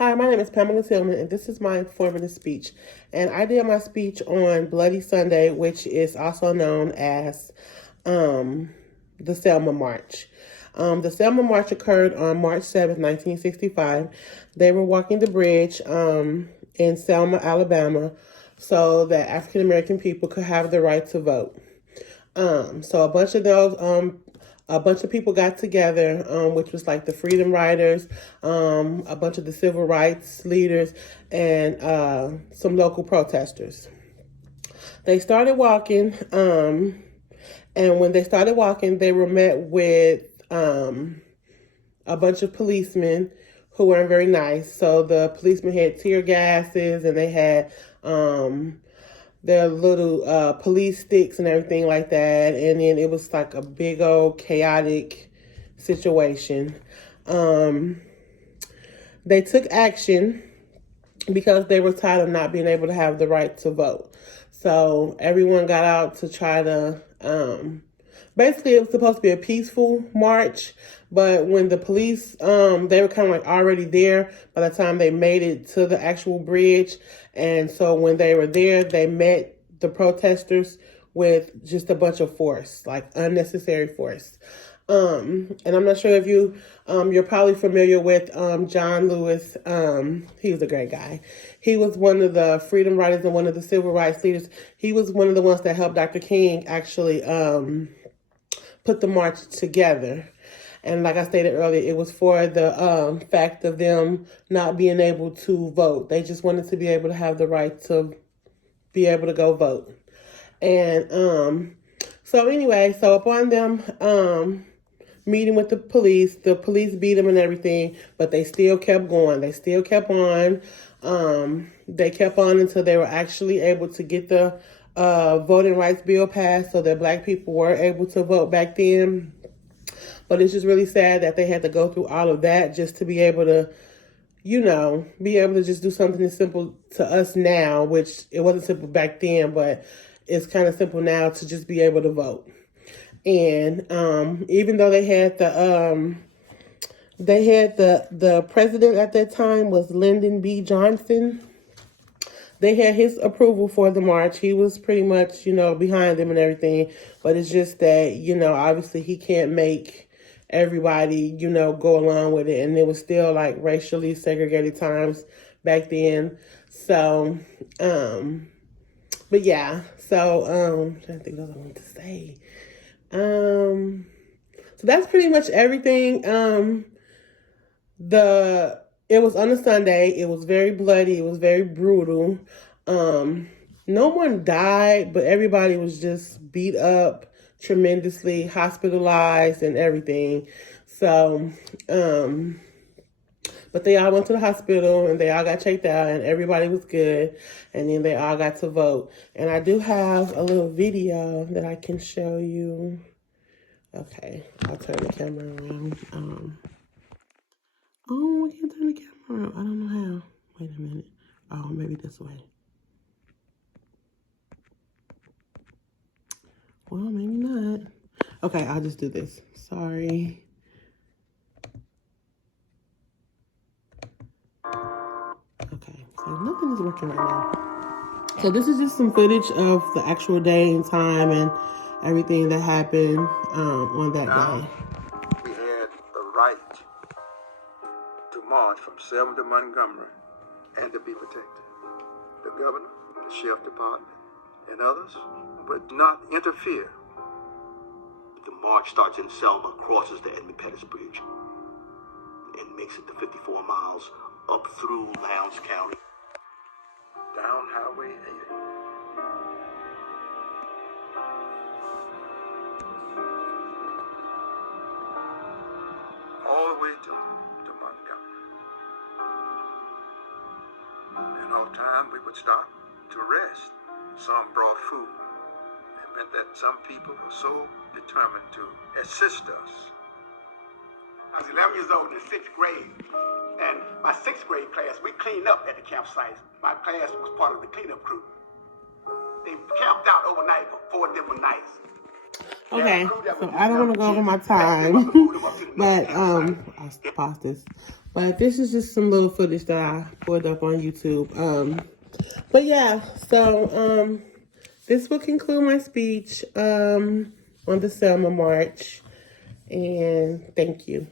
Hi, my name is Pamela Tillman, and this is my informative speech. And I did my speech on Bloody Sunday, which is also known as the Selma March. The Selma March occurred on March 7th, 1965. They were walking the bridge in Selma, Alabama, so that African American people could have the right to vote. So a bunch of people got together, which was like the Freedom Riders, a bunch of the civil rights leaders, and some local protesters. They started walking, and when they started walking, they were met with a bunch of policemen who weren't very nice. So the policemen had tear gases, and they had their little police sticks and everything like that. And then it was like a big old chaotic situation. They took action because they were tired of not being able to have the right to vote. So everyone got out to try to, basically it was supposed to be a peaceful march, but when the police, they were kind of like already there by the time they made it to the actual bridge. And so when they were there, they met the protesters with just a bunch of force, like unnecessary force. And I'm not sure if you're probably familiar with John Lewis. He was a great guy. He was one of the freedom riders and one of the civil rights leaders. He was one of the ones that helped Dr. King actually put the march together. And like I stated earlier, it was for the fact of them not being able to vote. They just wanted to be able to have the right to be able to go vote. And so anyway, so upon them meeting with the police beat them and everything, but they still kept going. They still kept on. They kept on until they were actually able to get the voting rights bill passed so that Black people were able to vote back then. But it's just really sad that they had to go through all of that just to be able to, be able to just do something as simple to us now, which it wasn't simple back then, but it's kind of simple now to just be able to vote. And even though they had the president at that time was Lyndon B. Johnson. They had his approval for the march. He was pretty much, behind them and everything. But it's just that, obviously he can't make everybody, go along with it. And it was still like racially segregated times back then. So, but yeah. So, I'm trying to think of what I wanted to say. So that's pretty much everything. It was on a Sunday. It was very bloody. It was very brutal. No one died, but everybody was just beat up tremendously, hospitalized and everything. So, but they all went to the hospital and they all got checked out and everybody was good. And then they all got to vote. And I do have a little video that I can show you. Okay, I'll turn the camera around. Oh, I can't turn the camera around. I don't know how. Wait a minute. Oh, maybe this way. Well, maybe not. Okay, I'll just do this. Sorry. Okay, so nothing is working right now. So this is just some footage of the actual day and time and everything that happened on that day. We had the right to march from Selma to Montgomery and to be protected. The governor, the sheriff department, and others would not interfere. The march starts in Selma, crosses the Edmund Pettus Bridge, and makes it the 54 miles up through Lowndes County. Down Highway 80. All the way to Montgomery. And all the time we would stop to rest. Some brought food. It meant that some people were so determined to assist us. I was 11 years old in the 6th grade, and my 6th grade class, we cleaned up at the campsite. My class was part of the cleanup crew. They camped out overnight, but 4 different nights. Okay, so I don't want to go over my time, but I'll pause this. But this is just some little footage that I pulled up on YouTube. But yeah, so this will conclude my speech on the Selma March. And thank you.